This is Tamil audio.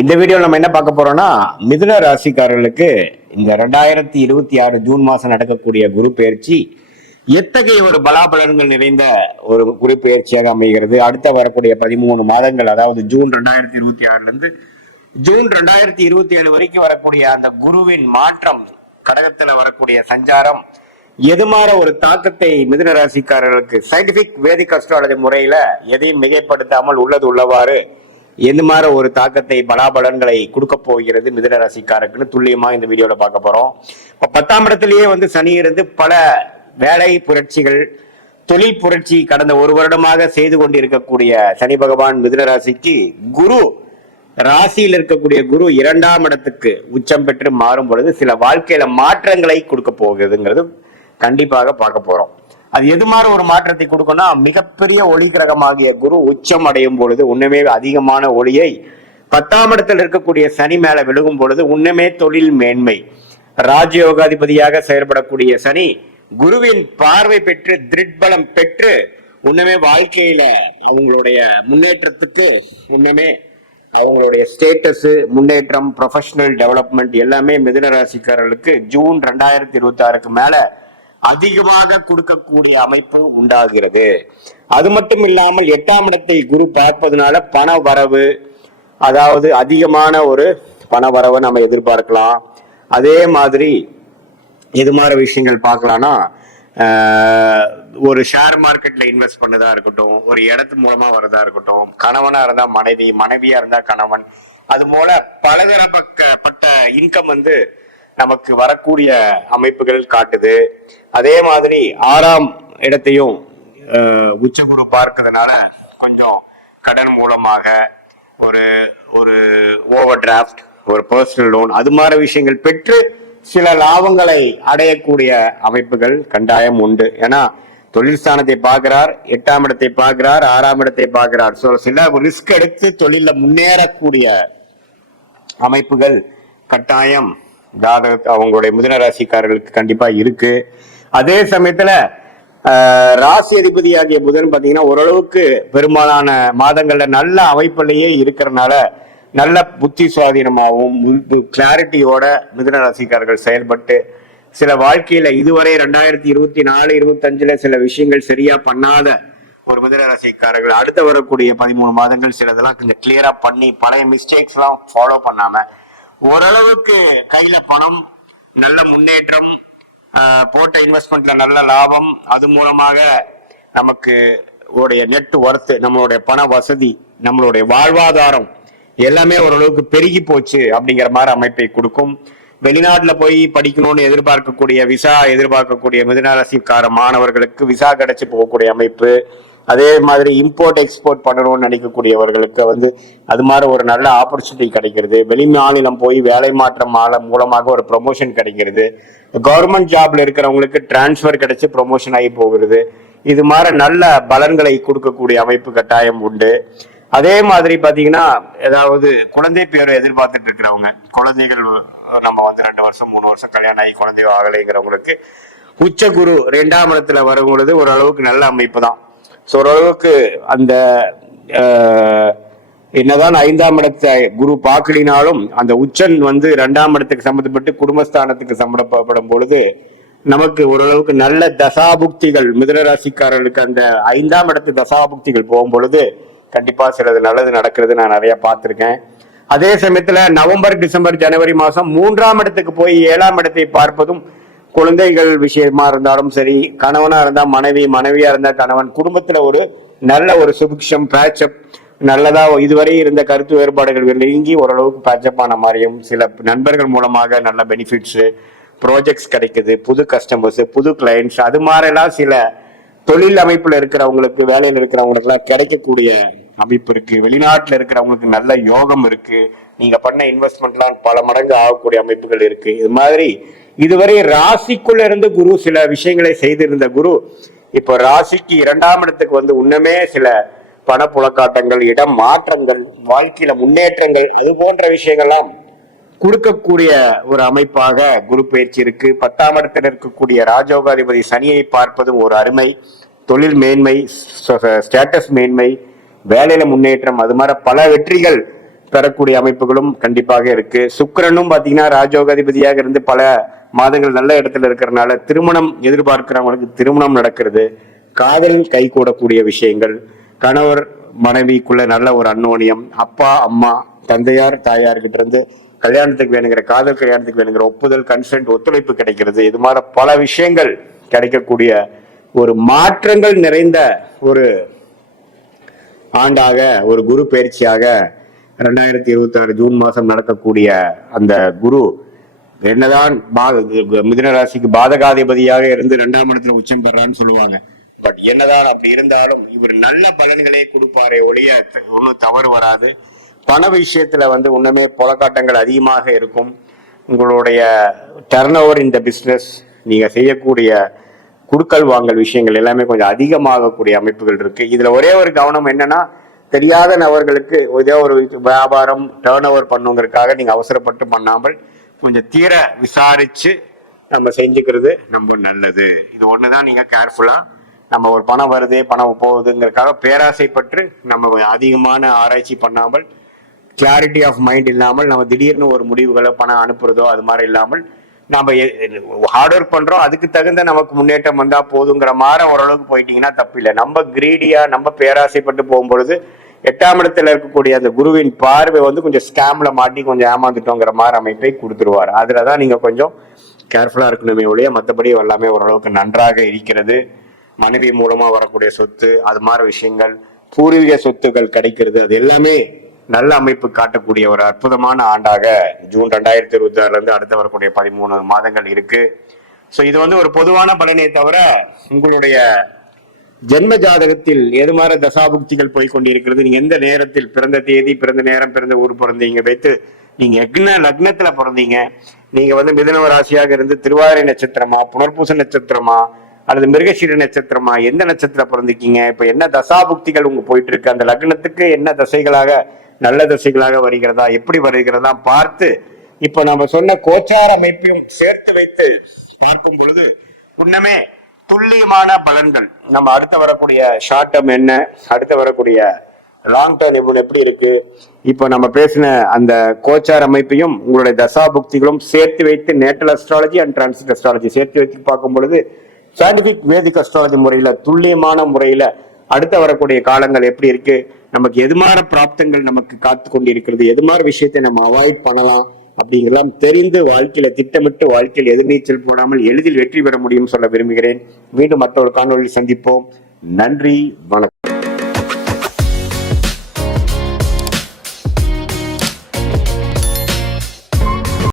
இந்த வீடியோவில் நம்ம என்ன பார்க்க போறோம்னா, மிதுன ராசிக்காரர்களுக்கு இந்த 2026 ஜூன் மாசம் நடக்கக்கூடிய குரு பெயர்ச்சி எத்தகைய ஒரு பலாபலன்கள் நிறைந்த ஒரு குரு பெயர்ச்சியாக அமைகிறது. அடுத்த வரக்கூடிய 13 மாதங்கள், அதாவது ஜூன் 2026 இருந்து ஜூன் 2027 வரைக்கும் வரக்கூடிய அந்த குருவின் மாற்றம், கடகத்துல வரக்கூடிய சஞ்சாரம் எதுமாற ஒரு தாக்கத்தை மிதுன ராசிக்காரர்களுக்கு சயின்டிபிக் வேதிக் அஸ்ட்ராலஜி முறையில எதையும் மிகைப்படுத்தாமல் உள்ளது உள்ளவாறு எந்த மாதிரி ஒரு தாக்கத்தை பலாபலன்களை கொடுக்க போகிறது மிதுன ராசிக்காரருக்குன்னு துல்லியமா இந்த வீடியோல பார்க்க போறோம். இப்ப 10ஆம் இடத்திலேயே சனி இருந்து பல வேலை புரட்சிகள், தொழில் புரட்சி கடந்த ஒரு வருடமாக செய்து கொண்டு இருக்கக்கூடிய சனி பகவான் மிதுன ராசிக்கு குரு ராசியில் இருக்கக்கூடிய குரு 2ஆம் இடத்துக்கு உச்சம் பெற்று மாறும் பொழுது சில வாழ்க்கையில மாற்றங்களை கொடுக்க போகுதுங்கிறது கண்டிப்பாக பார்க்க போறோம். அது எது மாதிரி ஒரு மாற்றத்தை கொடுக்கும்னா, மிகப்பெரிய ஒளி கிரகமாகிய குரு உச்சம் அடையும் பொழுது உண்மையே அதிகமான ஒளியை 10ஆம் இடத்தில் இருக்கக்கூடிய சனி மேல விழுகும் பொழுது உண்மையே தொழில் மேன்மை, ராஜயோகாதிபதியாக செயல்படக்கூடிய சனி குருவின் பார்வை பெற்று திருட்பலம் பெற்று உண்மையே வாழ்க்கையில அவங்களுடைய முன்னேற்றத்துக்கு உண்மையே அவங்களுடைய ஸ்டேட்டஸ் முன்னேற்றம், ப்ரொஃபஷனல் டெவலப்மெண்ட் எல்லாமே மிதுன ராசிக்காரர்களுக்கு ஜூன் 2026க்கு மேல அதிகமாக கொடுக்கக்கூடிய அமைப்பு உண்டாகிறது. அது மட்டும் இல்லாமல் 8ஆம் இடத்தை குரு பார்ப்பதனால பண வரவு, அதாவது அதிகமான ஒரு பண வரவை நம்ம எதிர்பார்க்கலாம். அதே மாதிரி எது மாதிரி விஷயங்கள் பார்க்கலாம்னா, ஒரு ஷேர் மார்க்கெட்ல இன்வெஸ்ட் பண்ணதா இருக்கட்டும், ஒரு இடத்து மூலமா வரதா இருக்கட்டும், கணவனா இருந்தா மனைவி, மனைவியா இருந்தா கணவன், அது போல பலதரப்பட்ட இன்கம் நமக்கு வரக்கூடிய அமைப்புகள் காட்டுது. அதே மாதிரி 6ஆம் இடத்தையும் உச்சகுரு பார்க்கிறதுனால கொஞ்சம் கடன் மூலமாக ஒரு ஒரு ஓவர் டிராஃப்ட், ஒரு பர்சனல் லோன், அது மாதிரி விஷயங்கள் பெற்று சில லாபங்களை அடையக்கூடிய அமைப்புகள் கண்டாயம் உண்டு. ஏன்னா தொழில் ஸ்தானத்தை பார்க்கிறார், 8ஆம் இடத்தை பார்க்கிறார், 6ஆம் இடத்தை பார்க்கிறார். சில ரிஸ்க் எடுத்து தொழில முன்னேறக்கூடிய அமைப்புகள் கட்டாயம் அவங்களுடைய மிதுன ராசிக்காரர்களுக்கு கண்டிப்பா இருக்கு. அதே சமயத்துல ராசி அதிபதியாகிய புதன் பாத்தீங்கன்னா ஓரளவுக்கு பெரும்பாலான மாதங்கள்ல நல்ல அமைப்பிலேயே இருக்கிறதுனால நல்ல புத்தி சுவாதீனமாகவும் கிளாரிட்டியோட மிதுன ராசிக்காரர்கள் செயல்பட்டு சில வாழ்க்கையில இதுவரை 2024-25 சில விஷயங்கள் சரியா பண்ணாத ஒரு மிதுன ராசிக்காரர்கள் அடுத்த வரக்கூடிய 13 மாதங்கள் சிலதெல்லாம் கொஞ்சம் கிளியரா பண்ணி பழைய மிஸ்டேக்ஸ் எல்லாம் ஃபாலோ பண்ணாம ஓரளவுக்கு கையில பணம், நல்ல முன்னேற்றம், போட்ட இன்வெஸ்ட்மெண்ட்ல நல்ல லாபம், அது மூலமாக நமக்கு உடைய நெட் ஒர்த், நம்மளுடைய பண வசதி, நம்மளுடைய வாழ்வாதாரம் எல்லாமே ஓரளவுக்கு பெருகி போச்சு அப்படிங்கிற மாதிரி அமைப்பை கொடுக்கும். வெளிநாட்டுல போய் படிக்கணும்னு எதிர்பார்க்கக்கூடிய, விசா எதிர்பார்க்கக்கூடிய மிதுன ராசிக்கார மாணவர்களுக்கு விசா கிடைச்சு போகக்கூடிய அமைப்பு, அதே மாதிரி இம்போர்ட் எக்ஸ்போர்ட் பண்ணணும்னு நினைக்கக்கூடியவர்களுக்கு அது மாதிரி ஒரு நல்ல ஆப்பர்ச்சுனிட்டி கிடைக்கிறது. வெளி மாநிலம் போய் வேலை மாற்றம் மூலமாக ஒரு ப்ரொமோஷன் கிடைக்கிறது. கவர்மெண்ட் ஜாப்ல இருக்கிறவங்களுக்கு டிரான்ஸ்பர் கிடைச்சு ப்ரொமோஷன் ஆகி போகிறது. இது மாதிரி நல்ல பலன்களை கொடுக்கக்கூடிய அமைப்பு கட்டாயம் உண்டு. அதே மாதிரி பாத்தீங்கன்னா, ஏதாவது குழந்தை பேரை எதிர்பார்த்துட்டு இருக்கிறவங்க, குழந்தைகள் நம்ம 2 வருஷம் 3 வருஷம் கல்யாணம் ஆகி குழந்தை ஆகலைங்கிறவங்களுக்கு உச்ச குரு 2ஆம் இடத்துல வரும் பொழுது ஓரளவுக்கு நல்ல அமைப்பு தான். ஓரளவுக்கு அந்த என்னதான் 5ஆம் இடத்தை குரு பார்க்கலினாலும் அந்த உச்சன் 2ஆம் இடத்துக்கு சம்பந்தப்பட்டு குடும்பஸ்தானத்துக்கு சம்பந்தப்படும் பொழுது நமக்கு ஓரளவுக்கு நல்ல தசாபுக்திகள், மிதுன ராசிக்காரர்களுக்கு அந்த 5ஆம் இடத்து தசாபுக்திகள் போகும் பொழுது கண்டிப்பா சிலது நல்லது நடக்கிறது நான் நிறைய பார்த்திருக்கேன். அதே சமயத்துல நவம்பர், டிசம்பர், ஜனவரி மாசம் 3ஆம் இடத்துக்கு போய் 7ஆம் இடத்தை பார்ப்பதும் குழந்தைகள் விஷயமா இருந்தாலும் சரி, கணவனா இருந்தா மனைவி, மனைவியா இருந்தா கணவன், குடும்பத்துல ஒரு நல்ல ஒரு சுபிக்ஷம், பேட்சப், நல்லதா இதுவரை இருந்த கருத்து வேறுபாடுகள் நீங்கி ஓரளவுக்கு பேட்சப் ஆன மாதிரியும், சில நண்பர்கள் மூலமாக நல்ல பெனிஃபிட்ஸ், ப்ராஜெக்ட்ஸ் கிடைக்குது, புது கஸ்டமர்ஸ், புது கிளைண்ட்ஸ், அது மாதிரிலாம் சில தொழில் அமைப்புல இருக்கிறவங்களுக்கு, வேலையில இருக்கிறவங்களுக்கு எல்லாம் கிடைக்கக்கூடிய அமைப்பு இருக்கு. வெளிநாட்டுல இருக்கிறவங்களுக்கு நல்ல யோகம் இருக்கு. நீங்க பண்ண இன்வெஸ்ட்மெண்ட்லாம் பல மடங்கு ஆகக்கூடிய அமைப்புகள் இருக்கு. இது மாதிரி இதுவரை ராசிக்குள்ள இருந்து குரு சில விஷயங்களை செய்திருந்த குரு இப்போ ராசிக்கு 2ஆம் இடத்துக்கு உன்னமே சில பணப்புழக்காட்டங்கள், இடம் மாற்றங்கள், வாழ்க்கையில முன்னேற்றங்கள், அது போன்ற விஷயங்கள்லாம் கொடுக்கக்கூடிய ஒரு அமைப்பாக குரு பயிற்சி இருக்கு. 10ஆம் இடத்தில் இருக்கக்கூடிய ராஜயோகாதிபதி சனியை பார்ப்பது ஒரு அருமை. தொழில் மேன்மை, ஸ்டேட்டஸ் மேன்மை, வேலையில முன்னேற்றம், அது மாதிரி பல வெற்றிகள் பெறக்கூடிய அமைப்புகளும் கண்டிப்பாக இருக்கு. சுக்கிரனும் பாத்தீங்கன்னா ராஜயோகாதிபதியாக இருந்து பல மாதங்கள் நல்ல இடத்துல இருக்கிறதுனால திருமணம் எதிர்பார்க்கிறவங்களுக்கு திருமணம் நடக்கிறது. காதல் கைகூடக்கூடிய விஷயங்கள், கணவர் மனைவிக்குள்ள நல்ல ஒரு அன்னோனியம், அப்பா அம்மா தந்தையார் தாயார்கிட்ட இருந்து கல்யாணத்துக்கு வேணுங்கிற காதல் கல்யாணத்துக்கு வேணுங்கிற ஒப்புதல் கன்சென்ட் ஒத்துழைப்பு கிடைக்கிறது. இது மாதிரி பல விஷயங்கள் கிடைக்கக்கூடிய ஒரு மாற்றங்கள் நிறைந்த ஒரு ஆண்டாக, ஒரு குரு பயிற்சியாக 2026 ஜூன் மாசம் நடக்கக்கூடிய அந்த குரு என்னதான் மிதுன ராசிக்கு பாதகாதிபதியாக இருந்து 2ஆம் இடத்துல உச்சம் பெறான்னு சொல்லுவாங்க. பட் என்னதான் அப்படி இருந்தாலும் இவர் நல்ல பலன்களே கொடுப்பாரே ஒழிய ஒன்றும் தவறு வராது. பண விஷயத்துல ஒண்ணுமே புலக்காட்டங்கள் அதிகமாக இருக்கும். உங்களுடைய டர்ன் ஓவர் இந்த பிஸ்னஸ், நீங்க செய்யக்கூடிய குடுக்கல் வாங்கல் விஷயங்கள் எல்லாமே கொஞ்சம் அதிகமாகக்கூடிய அமைப்புகள் இருக்கு. இதுல ஒரே ஒரு கவனம் என்னன்னா, தெரியாத நபர்களுக்கு ஏதோ ஒரு வியாபாரம் டர்ன் ஓவர் பண்ணுங்கிறதுக்காக நீங்க அவசரப்பட்டு பண்ணாமல் கொஞ்சம் தீர விசாரிச்சு நம்ம செஞ்சுக்கிறது ரொம்ப நல்லது. இது ஒண்ணுதான் நீங்க கேர்ஃபுல்லா, நம்ம ஒரு பணம் வருது பணம் போகுதுங்கிறதுக்காக பேராசைப்பட்டு நம்ம அதிகமான ஆராய்ச்சி பண்ணாமல், கிளாரிட்டி ஆஃப் மைண்ட் இல்லாமல் நம்ம திடீர்னு ஒரு முடிவுகளை பணம் அனுப்புறதோ அது மாதிரி இல்லாமல் நம்ம ஹார்ட் ஒர்க் பண்றோம், அதுக்கு தகுந்த நமக்கு முன்னேற்றம் வந்தா போதுங்கிற மாதிரி ஓரளவுக்கு போயிட்டீங்கன்னா தப்பு இல்லை. நம்ம கிரீடியா நம்ம பேராசைப்பட்டு போகும்பொழுது 8ஆம் இடத்துல இருக்கக்கூடிய அந்த குருவின் பார்வை கொஞ்சம் ஸ்கேம்ல மாட்டி கொஞ்சம் ஏமாந்துட்டோங்கிற மாதிரி அமைப்பை கொடுத்துருவார். அதுலதான் நீங்க கொஞ்சம் கேர்ஃபுல்லா இருக்கணுமே ஒழிய மற்றபடி எல்லாமே ஓரளவுக்கு நன்றாக இருக்கிறது. மனைவி மூலமா வரக்கூடிய சொத்து அது மாதிரி விஷயங்கள், பூர்வீக சொத்துக்கள் கிடைக்கிறது, அது எல்லாமே நல்ல அமைப்பு காட்டக்கூடிய ஒரு அற்புதமான ஆண்டாக ஜூன் 2026 இருந்து அடுத்து வரக்கூடிய 13 மாதங்கள் இருக்கு. ஸோ இது ஒரு பொதுவான பலனே தவிர உங்களுடைய ஜென்ம ஜாதகத்தில் எது மாதிரி தசாபுக்திகள் போய்கொண்டிருக்கிறது, நீங்க எந்த நேரத்தில் பிறந்த தேதி, பிறந்த நேரம், பிறந்த ஊர் பிறந்தீங்க வைத்து நீங்க லக்னத்துல பிறந்தீங்க, நீங்க மிதுன ராசியாக இருந்து திருவாதிரை நட்சத்திரமா, புனர்பூச நட்சத்திரமா அல்லது மிருகசீர நட்சத்திரமா, எந்த நட்சத்திரம் பிறந்திருக்கீங்க, இப்ப என்ன தசாபுக்திகள் உங்க போயிட்டு இருக்கு, அந்த லக்னத்துக்கு என்ன தசைகளாக நல்ல தசைகளாக வருகிறதா எப்படி வருகிறதா பார்த்து இப்ப நம்ம சொன்ன கோச்சார அமைப்பையும் சேர்த்து வைத்து பார்க்கும் பொழுது முன்னமே துல்லியமான பலன்கள், நம்ம அடுத்து வரக்கூடிய ஷார்ட் டேர்ம் என்ன, அடுத்து வரக்கூடிய லாங் டேர்ம் எப்படி இருக்கு, இப்ப நம்ம பேசின அந்த கோச்சார் அமைப்பையும் உங்களுடைய தசாபுக்திகளும் சேர்த்து வைத்து natal astrology and transit astrology சேர்த்து வைத்து பார்க்கும் பொழுது சயின்டிபிக் வேதிக் அஸ்ட்ராலஜி முறையில துல்லியமான முறையில அடுத்த வரக்கூடிய காலங்கள் எப்படி இருக்கு, நமக்கு எது மாதிரி பிராப்தங்கள் நமக்கு காத்து கொண்டிருக்கிறது, எது மாதிரி விஷயத்தை நம்ம அவாய்ட் பண்ணலாம் அப்படிங்கலாம் தெரிந்து வாழ்க்கையில திட்டமிட்டு வாழ்க்கையில் எதிர்நீச்சல் போடாமல் எளிதில் வெற்றி பெற முடியும் சொல்ல விரும்புகிறேன். மீண்டும் மற்றொரு காணொலியில் சந்திப்போம். நன்றி, வணக்கம்.